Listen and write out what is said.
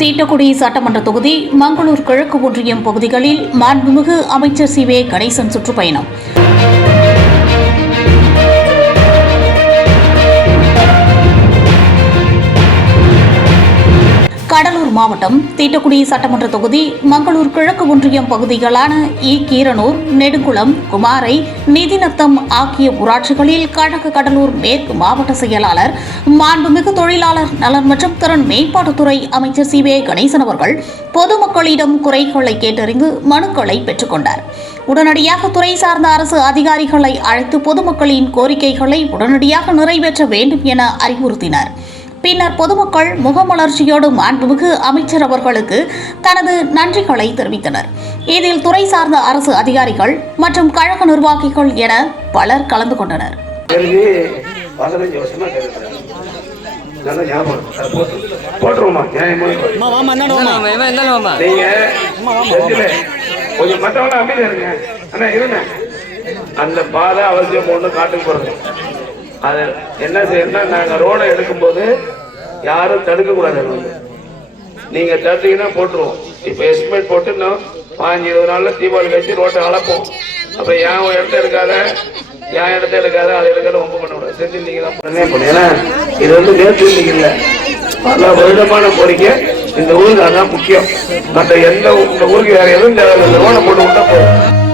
தீட்டக்குடி சட்டமன்ற தொகுதி மங்களூர் கிழக்கு ஒன்றியம் பகுதிகளில் மாண்புமிகு அமைச்சர் சி.வே. கணேசன் சுற்றுப்பயணம். கடலூர் மாவட்டம் தீட்டக்குடி சட்டமன்ற தொகுதி மங்களூர் கிழக்கு ஒன்றியம் பகுதிகளான கீரனூர், நெடுங்குளம், குமாரை, நிதிநத்தம் ஆகிய ஊராட்சிகளில் கழக கடலூர் மேற்கு மாவட்ட செயலாளர் மாண்புமிகு தொழிலாளர் நலன் மற்றும் திறன் மேம்பாட்டுத்துறை அமைச்சர் சி.வே. கணேசன் அவர்கள் பொதுமக்களிடம் குறைகளை கேட்டறிந்து மனுக்களை பெற்றுக் கொண்டார். உடனடியாக துறை சார்ந்த அரசு அதிகாரிகளை அழைத்து பொதுமக்களின் கோரிக்கைகளை உடனடியாக நிறைவேற்ற வேண்டும் என அறிவுறுத்தினார். பின்னர் பொதுமக்கள் முகமலர்ச்சியோடு மாண்புமிகு அமைச்சர் அவர்களுக்கு தனது நன்றிகளை தெரிவித்தனர். இதில் துறை சார்ந்த அரசு அதிகாரிகள் மற்றும் கழக நிர்வாகிகள் என பலர் கலந்து கொண்டனர். அந்த பாதை அவசியம் ஒண்ணு காட்டுக்கு போறது. அது என்ன செய்யணும்னா, நாங்க ரோடை எடுக்கும் போது யாரும் தடுக்க கூடாது. நீங்க தடுத்தீங்கன்னா போட்டுருவோம். இப்ப எஸ்டிமேட் போட்டு 15-20 நாள்ல தீபாவளி கழிச்சு ரோட்டை அளப்போம். அப்ப என் இடத்த எடுக்காத அதை எடுக்காத ஒப்பு பண்ண கூடாது. செஞ்சு நீங்க தான் பண்ணணும். ஏன்னா இது நேற்று இன்னைக்கு இல்லை, பல வருடமான கோரிக்கை. இந்த ஊருக்கு அதான் முக்கியம். மற்ற எந்த ஊருக்கு வேற எதுவும் தேவையில்லை. ரோடை போட்டு விட்டா போதும்.